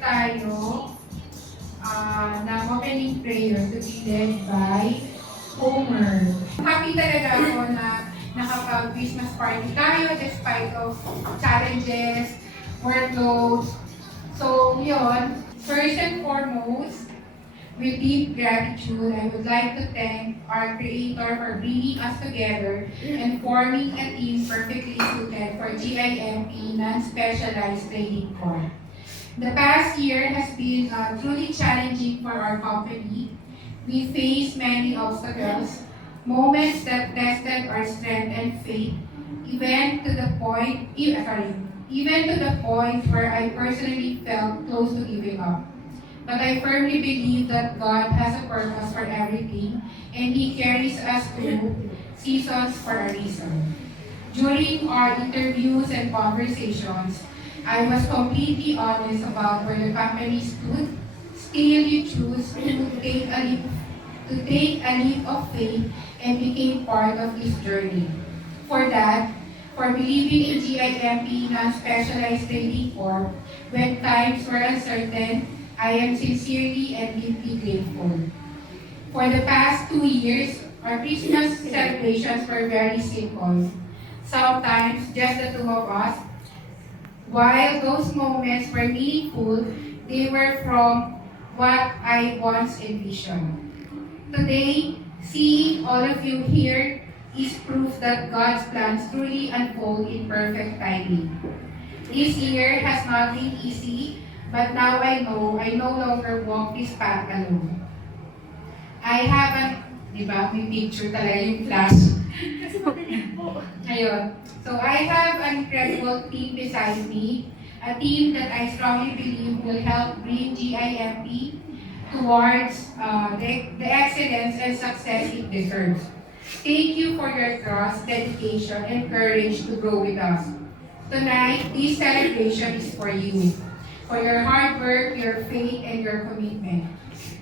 tayo ng opening prayer to be led by Homer. Happy talaga ako na nakapag-Christmas party tayo despite of challenges, workloads. So, yun. First and foremost, with deep gratitude, I would like to thank our Creator for bringing us together and forming a team perfectly suited for GIMP Non-Specialized Training Corps. The past year has been truly challenging for our company. We faced many obstacles, moments that tested our strength and faith, even to the point where I personally felt close to giving up. But I firmly believe that God has a purpose for everything, and He carries us through seasons for a reason. During our interviews and conversations, I was completely honest about where the company stood. Still, you choose to take a leap of faith and became part of this journey. For that, for believing in GIMP Non-Specialized Training Corps when times were uncertain, I am sincerely and deeply grateful. For the past 2 years, our Christmas celebrations were very simple. Sometimes just the two of us. While those moments were meaningful, they were from what I once envisioned. Today, seeing all of you here is proof that God's plans truly unfold in perfect timing. This year has not been easy, but now I know I no longer walk this path alone. I have di ba, may picture talaga yung flash. Ayun. So I have an incredible team beside me, a team that I strongly believe will help bring GIMP towards the excellence and success it deserves. Thank you for your trust, dedication, and courage to grow with us. Tonight, this celebration is for you, for your hard work, your faith, and your commitment.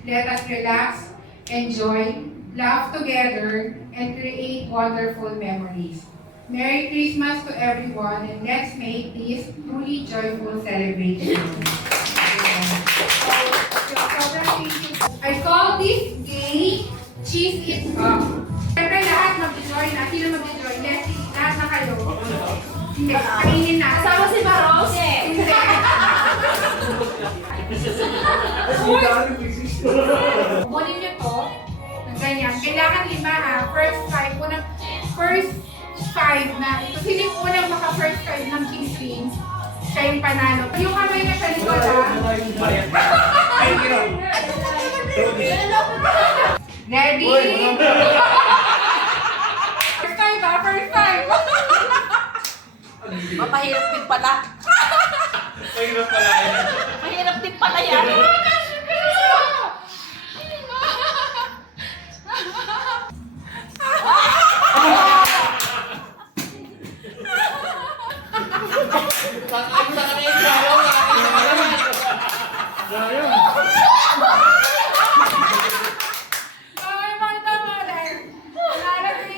Let us relax, enjoy, laugh together, and create wonderful memories. Merry Christmas to everyone, and let's make this truly joyful celebration. I call this game Cheese It Up. Siyempre lahat mag-enjoy na. Sino mag-enjoy? Yes, lahat na kayo. Hindi, kainin na. Kasama si Maros? Hindi. Kunin nyo to. Ganyan. Kailangan 5 ha. First 5 na. Ito sino yung unang maka-first 5 ng cheese rings. Siya yung panalo. Yung kamay na sa likod ha. Ready? First 5 ha. First 5. Mapahirap din pala. Mahirap pala yan. Mahirap din pala yan.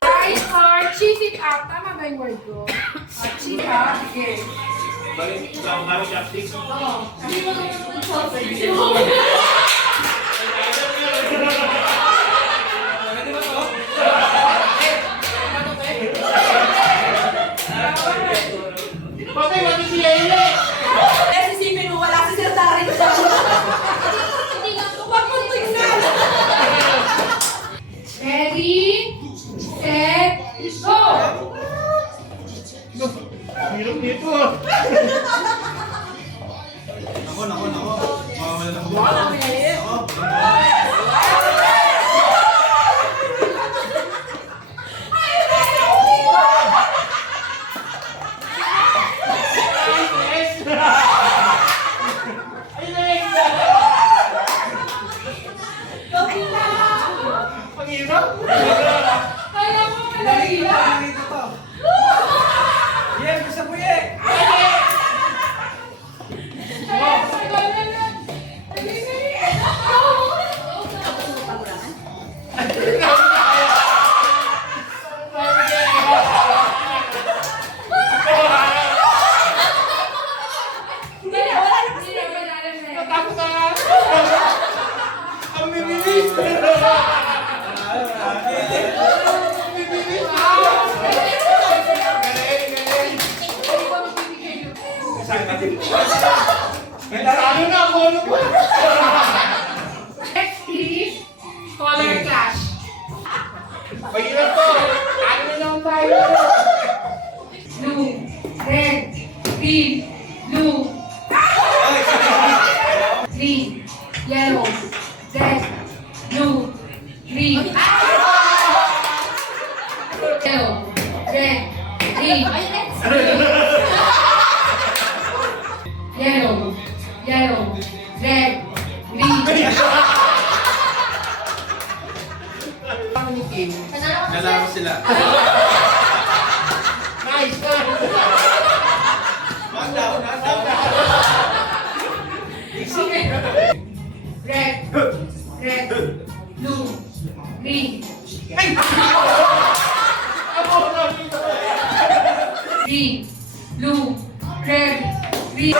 Guys, cheese it up. Tama ba yung word ko? Cheese up. Sige. Balik sa mga chopstick. Patay, mati si Yele! Kasi si Minu, wala si Sir Darin sa hindi nga ito. Wag mo tignan. Ready, set, go! Hirap nito. Nako. Mawawala na ako. Pangirap? Kaya mo malahila! Yes, gusto mo yan! Kaya sa ganyan lang! Dali! Ano na ako? Ano ba? Next is color clash. Mahirap to. Ano na lang tayo? Blue, red, green, blue, green, yellow, red, blue, green, yellow, red, green, yellow, red, green. Nalaman sila. Nice, Knock down, knock down. red, blue, green, green, blue, red, green.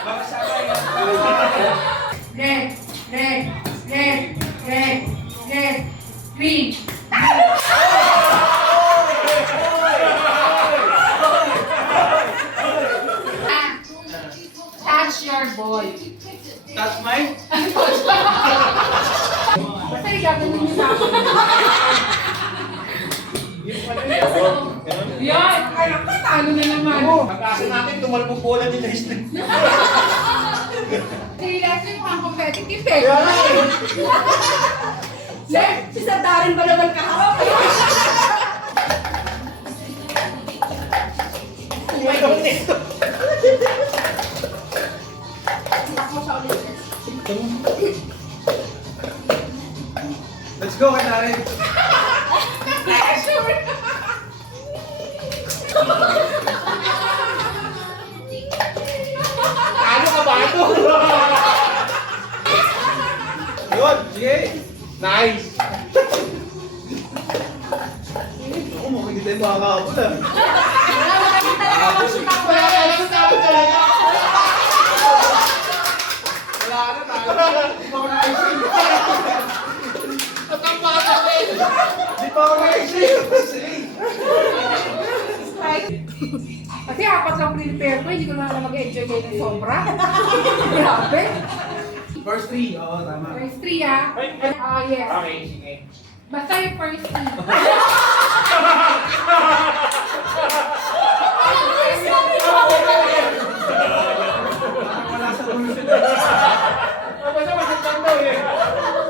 Baka sama yan. Red, green. Touch your boy. Touch mine? Basta gagawin niyo sa akin. Yan! Kaya talo na naman. Pag-asa natin, tumalbog bola ni Leslie. Si Leslie mukhang competitive eh. Si Sir Darren ba naman kaharap? Let's go, kay Darren. Ano ka ba ito? Yun, sige. Nice. Ako, mukhang hindi tayo makakapon ah. Wala na lang tayo talaga. Wala na tayo. Hindi pa ako na-isip. Natambata ko eh. Hindi pa ako na-isip. Kasi apat lang prepare ko, hindi ko na mag-enjoy kayo ng sobra. Grabe. First three, oo, tama. First three ah. Yes. Okay, sige. Basta yung first three. Wala sa ulo sila. Basta masaktan daw eh.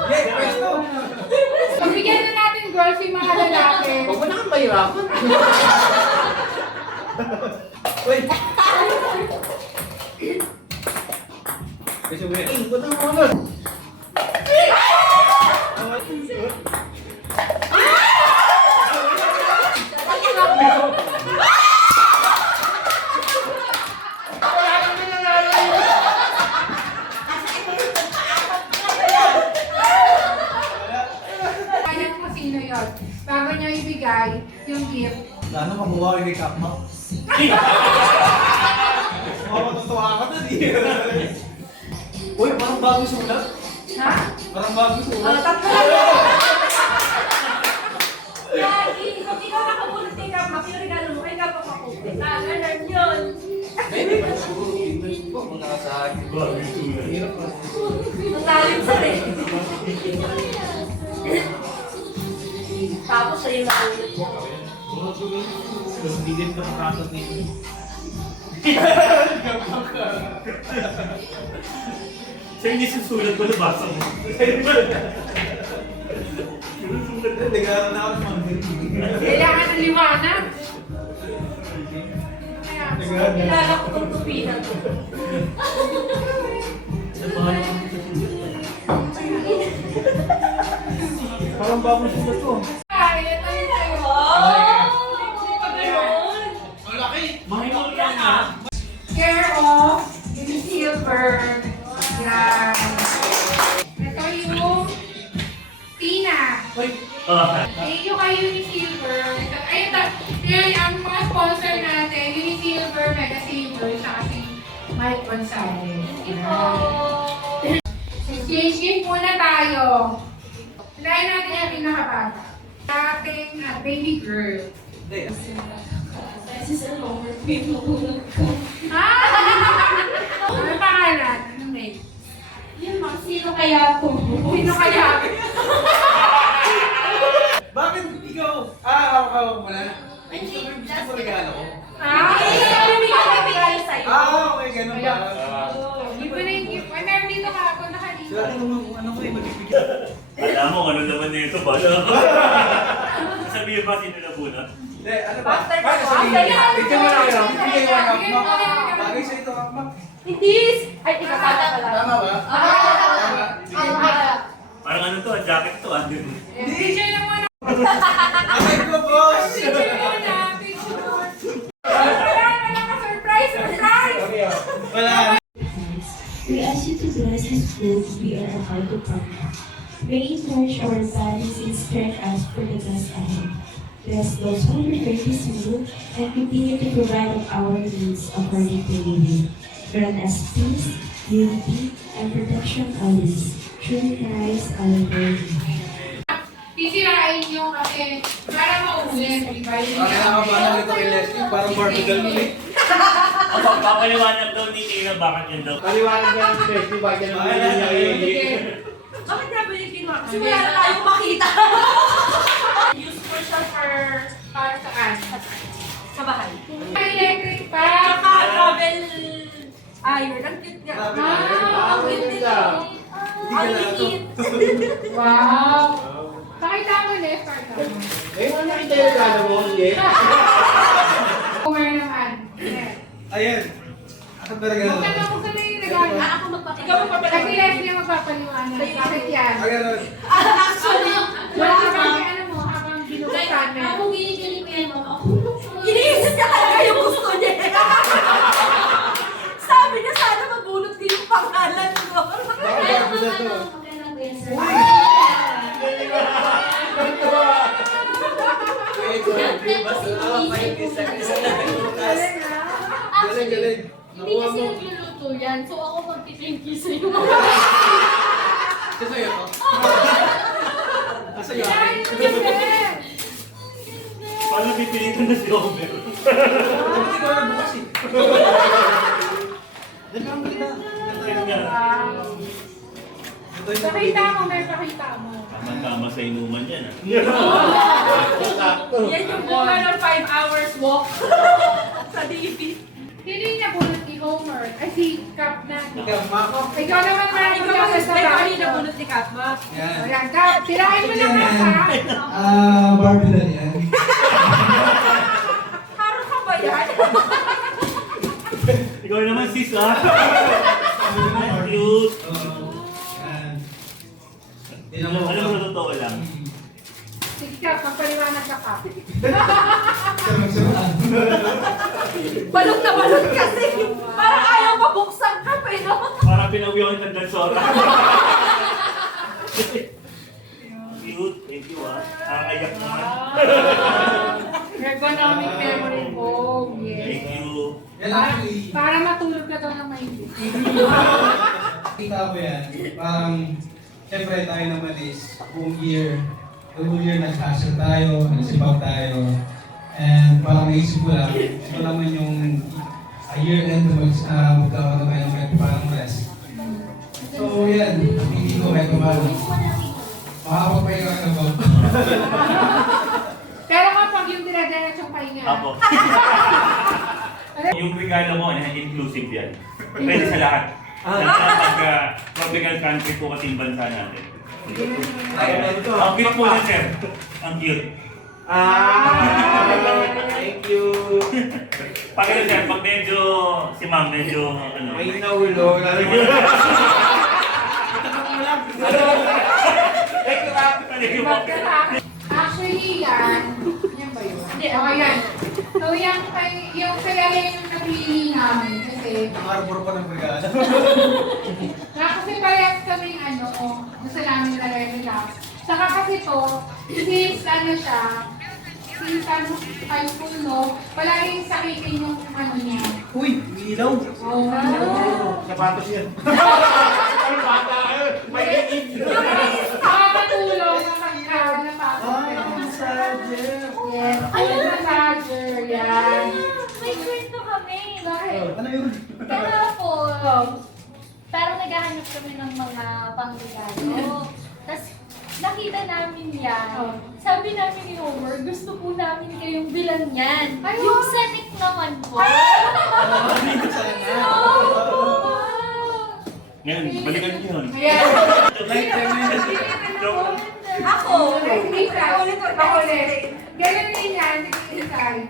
Yeah, first two. Pagbigyan na natin girls yung mga lalaki. Huwag mo na kang mahirapan. Wait. Kasi wait. Ay, ba't ang mga nun? Wala nang nangyayari. Kaya kung sino yun. Bago niya ibigay yung gift. Lalo mabuha kay Kapma. Matutuwa ka dun eh. Uy, parang bago sulat. Ha? Parang bago sulat. Tatlo lang. Lagi, kung ikaw nakabulot kay Kapma, pinaregalo mo kay Kapma makulit. Ganun yun. Baby, siguro English po. Mga nakasahan. Bago sulat. Hirap pa. Natalim sa rin. Tapos sa'yo nakulit mo. Hindi din ka makasat nito. Siya hindi susulat ko, nabasa mo. Susulat na, nag-aaral na ako ng mga Kailangan ng liwanag. Kaya, Kilala ko itong tupinan to. Parang bagong sulat ko. ay, ito yun sa'yo. Pagano'n. Ang laki! Mahimol lang nga. Care of yung silver. Yan. Ito yung Tina. Thank you kay Unisilver. Ayun, yun ang mga sponsor natin, Unisilver, Mega Silver, saka si Mike Gonzalez. Yan. Exchange gift muna tayo. Try natin yung pinakabata. Ating baby girl. si Sir Robert po yung tulog ko. Ano pangalan? Ano name? Yun ma'am, sino kaya po? Sino kaya? Bakit ikaw? Hawak mo na. Ay, gusto ko regalo ko. Bibigyan ko regalo sa'yo. Okay, ganun ba? Hindi ko na yung gift. Ay, meron dito ka ako nakalito. Sila kung ano ko yung magbibigay. Alam mo, ano naman nito, bala ka. Sabihin ba sino na bunot? Hindi, ano ba? After Bakit ko, sabihin? after yan. Bigyan mo na lang. Bigyan mo na lang. Bigyan mo na lang. Bagay sa ito, Akmak. Hindi! Ay, ikaw tama pala. Tama ba? Tama. Sige. Parang ano to, jacket to, ah. Picture na muna. Ay ko, boss! Picture muna. Picture. Wala ka. Surprise! Surprise! Wala. We ask you to bless this food we are about to partner. May it nourish our bodies and strengthen us for the task ahead. Bless those who prepare this meal and continue to provide of our needs according to your will. Grant us peace, unity, and protection always. Through Christ our Lord. Sisirain nyo kasi para maulit. Diba? Parang nakakabahan nito kay Leslie. Parang Barbie doll mo eh. Ang papaliwanag daw ni Tina, bakit yun daw? Paliwanag na ng Leslie, bakit yan ang hindi niya i-edit? Bakit nga ba yung ginawa? Kasi wala na tayong makita. Useful siya Para saan? sa bahay. May electric pa. Tsaka travel iron. Ang cute nga. Ang cute nito. Ang liit. Wow. Pakita mo, Les. Pakita mo. Eh, ano nakita yung regalo mo? Hindi. Kumer naman. Yes. Ayan. Ano ba regalo? Buksan na yung regalo. Ako magpapakita. Ikaw Kasi magpapakita. Leslie ang magpapaliwanag. Bakit yan? Ayan. Actually, Wala ka bang ano mo habang binuksan na. ako ginigiling ko yan, ma'am. Ako iniisip niya talaga yung gusto niya. Sabi niya, sana mabunot ko yung pangalan ko. Bakit Barbie doll to? Galing, galing. Hindi kasi nagluluto yan, so ako magti-thank you sa'yo. Kasi yun. Kasi yun. Yan, Leslie. Paano pipilitan na si Homer? Hindi ko alam bukas eh. Diyan lang kita. Yun nga. Wow. Ito yung Pakita mo, may pakita mo. Tama-tama sa inuman yan, ah. Yan yung bunga ng 5 hours walk sa DP. Sino yung nabunot ni Homer? Ay, si Cap na. Ikaw, Mark. Ikaw naman, Mark. Ikaw ang especially na bunot ni Katma. Yan. Ayan, Cap. Tirahin mo na, Cap, ha? Barbie doll yan. Haro ka ba yan? Ikaw naman, sis, ah. Cute. Yan. Alam mo, totoo lang. Sige, Cap. Magpaliwanag ka, Cap. Balot na balot kasi. Parang ayaw mabuksan ka pa, no? Parang pinawi ako ng dansora. Cute, thank you, ah. Nakakayak naman. Ergonomic memory foam. Yes. Thank you. Yan actually. Para matulog ka daw ng maigi. Kita ko yan. Parang, siyempre tayo naman is buong year. The whole year nag-hustle tayo, nagsipag tayo. And parang naisip ko lang, ito naman yung year-end na magkaroon na tayo ng parang rest. So yan, hindi ko kahit kumalo. Makakapagpahinga ka ba? Pero kapag yung dinadiretsyong pahinga. Apo. Yung regalo mo, inclusive yan. Pwede sa lahat. Sa tropical country po kasi yung bansa natin. Ang cute po na, sir. Ang cute. Thank you. Pag ano, sir, pag medyo, si ma'am, medyo, ano. May naulo. Lalo mo. Thank you, ma'am. Thank you, ma'am. Actually, yan ba yun? Oo, yan. So, yung kaya yung napili namin kasi Ang arbor pa ng regalo. kasi parehas kaming gusto namin relax. Saka kasi to, since siya, since high-school, no, palaging sakitin yung niya. Uy, ilaw! Oh. Sapatos yan. Ay, bata. May iit. Makakatulong na pagkaroon na pasok. Massager! Yes, full massager, yan. Ano yun? Kahapon, parang naghahanap kami ng mga pangregalo. Tapos, nakita namin yan. Sabi namin ni Homer, gusto po namin kayong bilang yan. Yung sanik naman po. Ngayon, balikan niyo yun. Ayan. Ako! Ako ulit. Ganun din yan, sige Isay.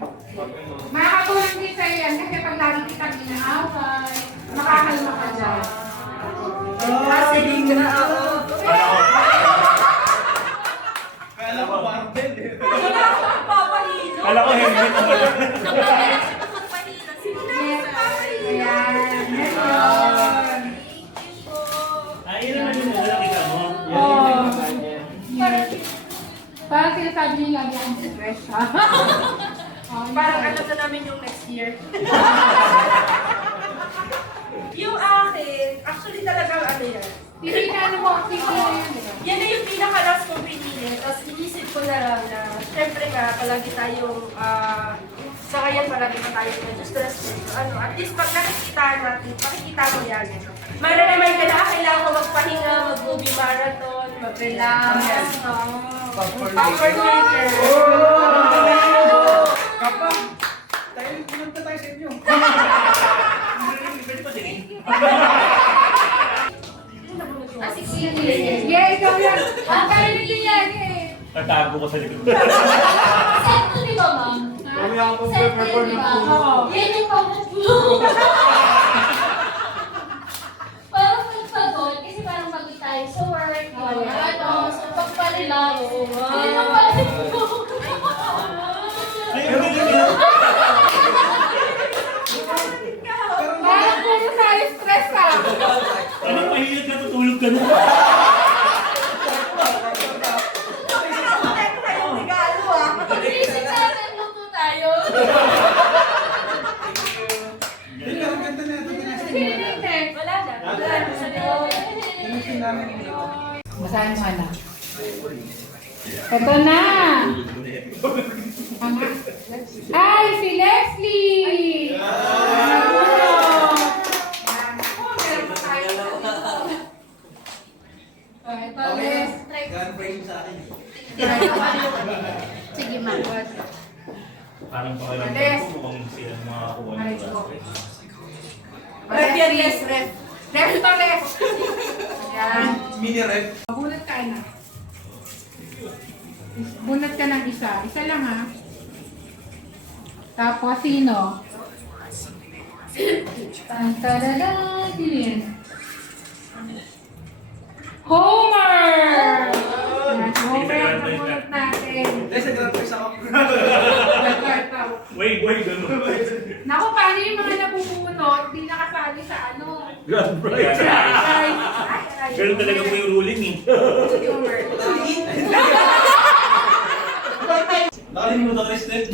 Makakatulong din sa'yo yan kasi pag lagi kitang inaaway, makakalma ka dyan. Kasi na ako. Kala ko barbell eh. Wala akong papahilo. Kala ko helmet na pala. Nakapera siya magpahilo. Sige na, papahilo. Ayan. Ganon. Ayun naman yung nakita mo. Oh. Parang sinasabi niyo lagi akong stress ha. Parang alam na namin yung next year. Yung akin, actually talagang ano yan. Pipilihan mo, pipilihan yan. Yan na yung pinaka-last kong pinili. Tapos inisip ko na lang na, syempre nga, palagi tayong, sa kanya palagi na tayo stress. Ano, at least pag nakikita natin, makikita mo yan. Mara-remind ka na, kailangan ko magpahinga, mag-movie marathon, mag-relax. Popcorn maker. Kapag, tayo, pumunta tayo sa inyo. Pwede pa tingin. Yeah, ikaw yan. Ang kainin din yan eh. Tatago ko sa likod. Set to, di ba, ma'am? Mamaya ako Set to, mag-perform di ng ba? puso. Yan yung pang-puso. Parang pagpagod, kasi parang pagod tayo sa work, ano, so pagpa-relax. Yan ang pang-puso. Ayun, ganyan yun. Parang puro tayo stress ka. Ano, mahilig ka, tutulog ka na. Isip natin, luto tayo. Hindi, ang ganda na ito. Wala na. Wala na. Sa loob. Basahin mo na. Ito na. Ay, si Leslie! Ito, Les. God praise sa akin. Sige, ma'am. Parang pakiramdam ko mukhang silang mga kuha ng class. Ref yan, yes, ref. Ref to, Les. Yan. Mini rep. Bunot ka na. Bunot ka ng isa. Isa lang ha. Tapos sino? Tantadada! Sino yan? Homer! Yan, Homer ang nabunot natin. Dahil sa God praise ako. Wait, gano'n. Naku, paano yung mga nabubunot? Di nakasali sa ano? God praise. Ganun talaga po yung ruling eh. Nakalimutan ko step.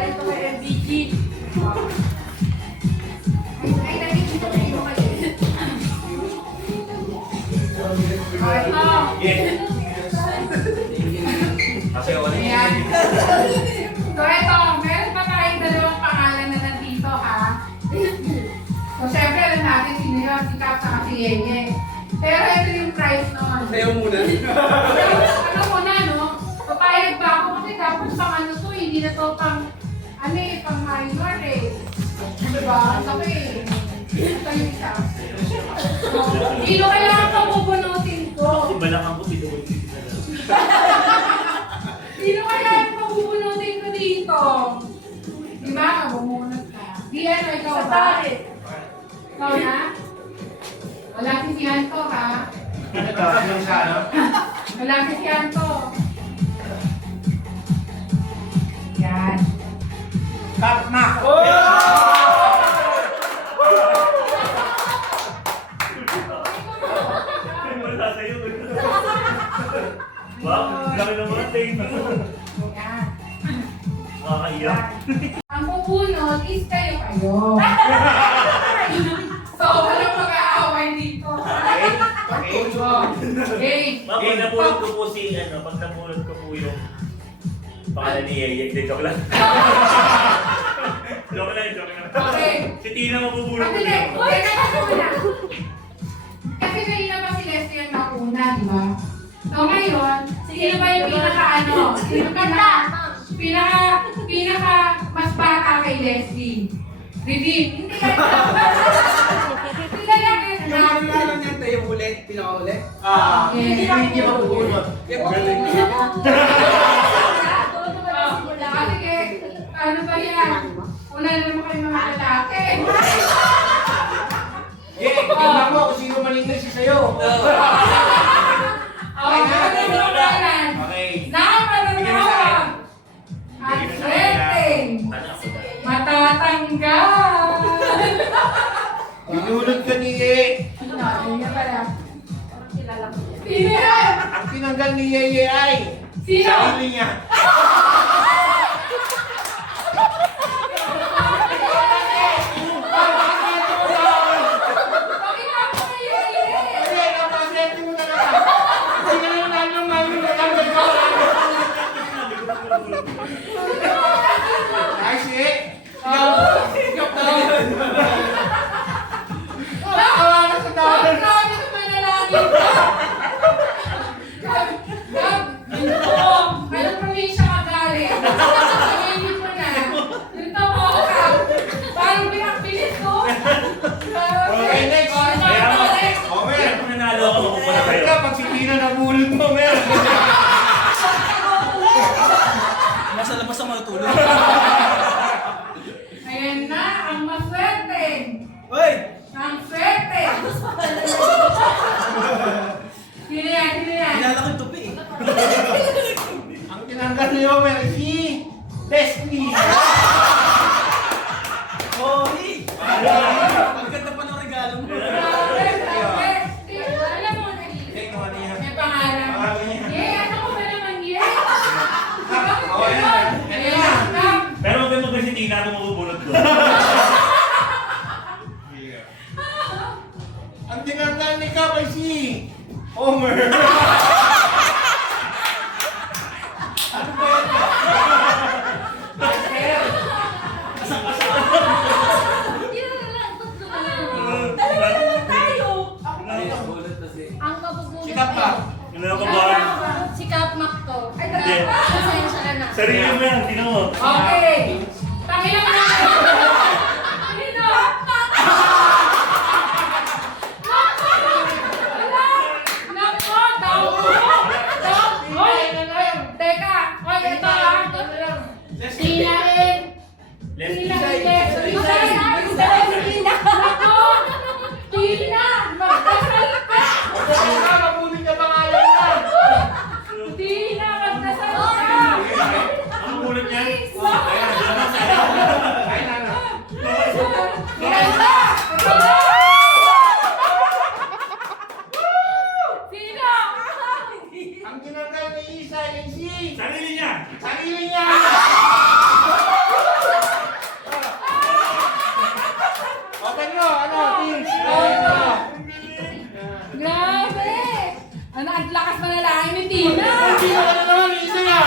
Ito kay MBG. Ay, nakikita na yung mga yun. Ito. Kasi ako Ayan. So, ito. Meron pa tayong dalawang pangalan na nandito, ha? So, syempre, alam natin sino yun, si Cap at si Yeye. Pero ito yung price naman. Sayo muna. Pero, ano mo na, no? Papayag ba ako? Kasi dapat pang ano to, hindi na to pang, ano eh, pang minor eh. Diba? Ang laki eh. Ito yung isa. So, kilo kailangan pang bubunutin ko. Iba na kailangan ko binubunutin na lang. Sino kaya yung mabubunutin ko dito? Diba? Mabumunot ka. Di ano, ikaw Sa ba? tarik. Ikaw na? Wala si Anto, ha? Ano to? Anong sa ano? Wala si Anto. Yan. Tatma! Wala sa'yo. Wow, laki naman. Thank you. Yan. Nakakaiyak. Ang pupunot is kayo-kayo. So, walang mag-aaway dito. Okay. Ma'am, pag napulot ko po si, pag napulot ko po yung pangalan ni Yeye, hindi, joke lang. Joke lang. Okay. Si Tina mabubulot ko. Hindi, teka muna. Kasi kanina pa si Leslie ang nauna, di ba? So ngayon, sino ba yung pinaka-ano? Sino pinaka mas bata kay Leslie? Redeem. Hindi ka Hindi ka lang yun. Yung ano na lang yan tayo ulit, pinaka-ulit. Hindi niya mabubunot. Sige, ano ba yan? Una na naman kayo mga lalaki. Tingnan mo kung sino malinis sa'yo. Okay, panunungalan. Okay. Nakapanunungan. At swerte. Matatanggal. Binulot ka ni Ye. Yun nga pala. Kilala ko yan. Sino yan? Ang tinanggal ni Yeye ay Sino? sarili niya. Bakit ako kayo Hindi, napasente mo na lang. Hindi na lang nalang natanggal ka. Nice, Ye. Ikaw daw. Awa na sa tao. Grabe sa manalangin ka. Gab, anong probinsya ka galing? Sabihin mo na. Yung tamo ka. Parang pinakpilit ko. Okay, next. Kaya kung nanalo ako, mapupunta kayo. Ikaw, pag si Tina nabulot mo, meron. Nasa labas ang matulog. Ayan na, ang maswerte. Hoy! Ang swerte. Sino yan? Kilala ko yung tupi eh. Ang tinanggal ni Homer ay si Leslie. Hoy! Ang ganda pa ng regalo mo. Grabe, grabe. Alam mo, Tek, ano yan? may pangalan. Pangalan niya. Ano ko ba naman yan? Oh, yan. Ayan, Kap. Pero huwag mo ba si Tina kung mabubulot ko? Ang tinanggal ni Kap ay si Homer. Ano ba yan? Dalawa na lang tayo. Ang mabubulot Si Kap ba? Ano ako ba? Si Kapmak to. Hindi. Pasensya ka na. Sarili mo yan, sino mo? Okay. Tangin naman na. Dito. Nako, Hoy, teka. Hoy, ito lang. Tina rin. Tina rin. Nako. Tina, magdasal ka. Ikaw, mabuling ka pangalan na. Tina, magdasal ka. Ang bulot niyan? Ay, nana. Miranda! Sino? Ang tinanggal ni Isa ay si Sarili niya! sarili niya. Open mo, ano, team? Grabe! Ano, ang lakas manalangin ni Tina! Hindi mo na naman Isa niya.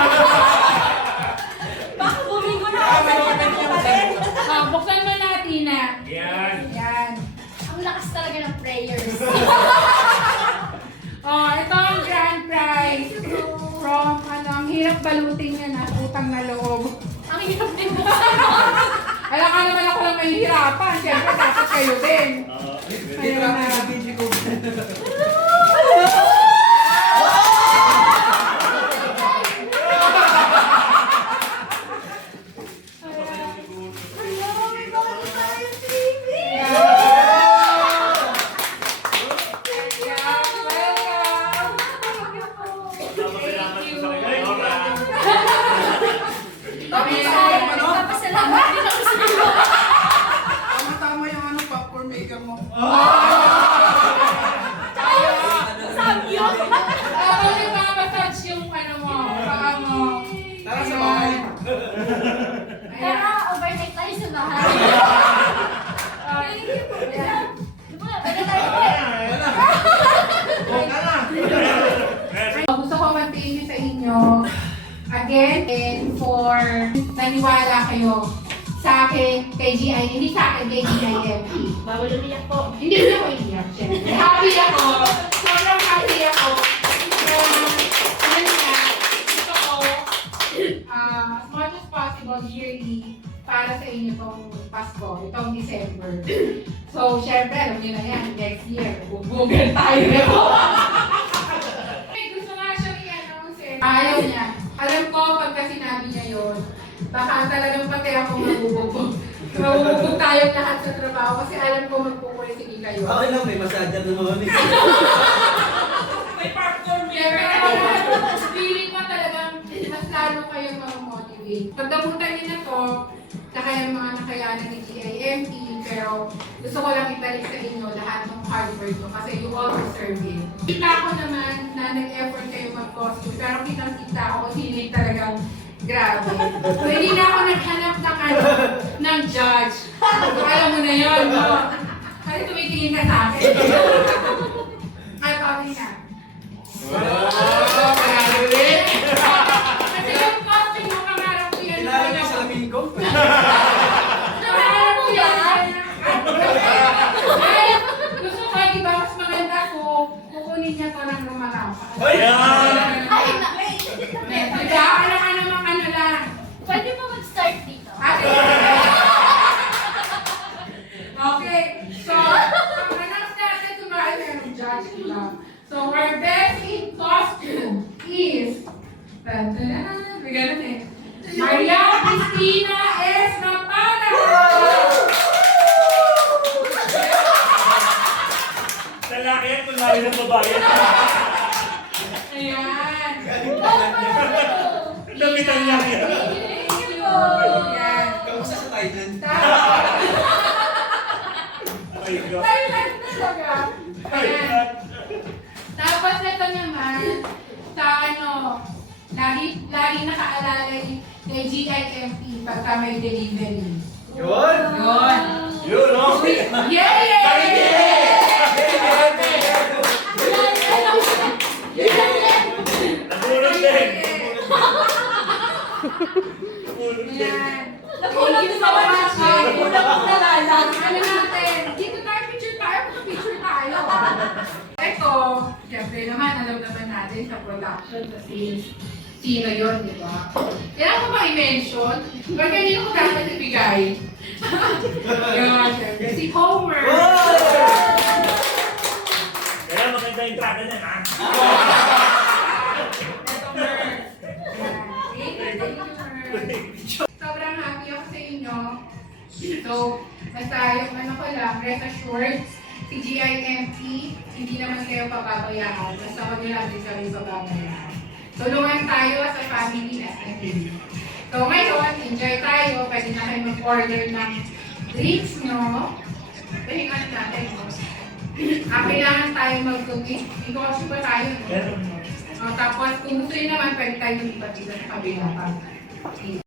Baka bumingo na ako sa inyo pa rin. Buksan mo na, Tina. Yan! Yan. Ang lakas talaga ng prayers. Oh, ito ang grand prize. From, ang hirap balutin yan, utang na loob. Ang hirap din mo. Alam ka naman ako lang mahihirapan. Siyempre, dapat kayo din. Oo. Ayun na. again and for naniwala kayo sa akin, kay GI, hindi sa akin, kay GIMP. Bawal umiyak po. Hindi na ako iiyak, syempre. Happy ako. Sobrang happy ako. Ano nga, gusto ko, as much as possible, yearly, para sa inyo itong Pasko, itong December. So, syempre, alam niyo na yan, next year, bubugan tayo. Gusto nga siyang i-announce eh. Ayaw niya. Alam ko, pagka sinabi niya yun, baka talagang pati ako mabubugbog. Mabubugbog tayong lahat sa trabaho kasi alam ko magpupursige kayo. Okay lang, may masada naman. May popcorn Pero feeling ko talagang mas lalo kayong mag-motivate. Pagdamutan niyo na to, saka yung mga nakayanan ni GIMP, pero gusto ko lang ibalik sa inyo lahat ng hard work ko kasi you all deserve it. Kita ko naman na nag-effort kayo mag-costume, pero kitang-kita ako sino yung talagang grabe. So, hindi na ako naghanap ng judge. So, alam mo na yun, no? Kasi tumitingin ka sa akin. Ay, pawi na. Kasi yung costume mo, pangarap ko yan. Kailangan niya sa lamin ko. Pangarap ko yan. Ay, gusto ko, di ba, mas maganda ko, kukunin niya to ng lumaraw. Ayan! Ay, na! Diba? Ano namang ano lang. Pwede ba mag-start dito? Ate. Okay. So, ang announce natin tomorrow merong judge, diba? So, our best in costume is we're gonna say Maria Cristina S. Rapana! Lalaki yan, kung lalo ng babae. Ayan. Lapitan niya yan. Thank you. Ayan. Kamusta sa Thailand? Ay, God. Thailand talaga. Ayan. Tapos ito naman, sa ano, lagi nakaalala kay GIMP pagka may delivery. Yun! Yun. Yun, no? Yay! Nagulog din. Nagulog din. Ayan. Nakulang Thank you sa so mga much. siya. Nakulang ko nalalang. Ano natin? Dito tayo, picture tayo. Ito, syempre naman, alam naman natin sa production, sa sales, sino yun, di ba? Kailangan ko ba i-mention? Or kanino ko dapat ibigay? Yun, syempre, si Homer. Kaya maganda yung entrada niya, ha? Ito, Mer. Thank you, Mer. Sobrang happy ako sa inyo. So, basta yung ano ko lang, rest assured, si GIMP, hindi naman kayo pababayaan. Basta wag nyo lang din kami pababayaan. Tulungan tayo as a family, as a team. So ngayon, enjoy tayo. Pwede na kayo mag-order ng drinks, no? Pahingan natin, no? Kailangan tayo mag-cookie. Because ba tayo, no? Tapos, kung gusto nyo naman, pwede tayo lumipat dito sa kabila pa. Okay.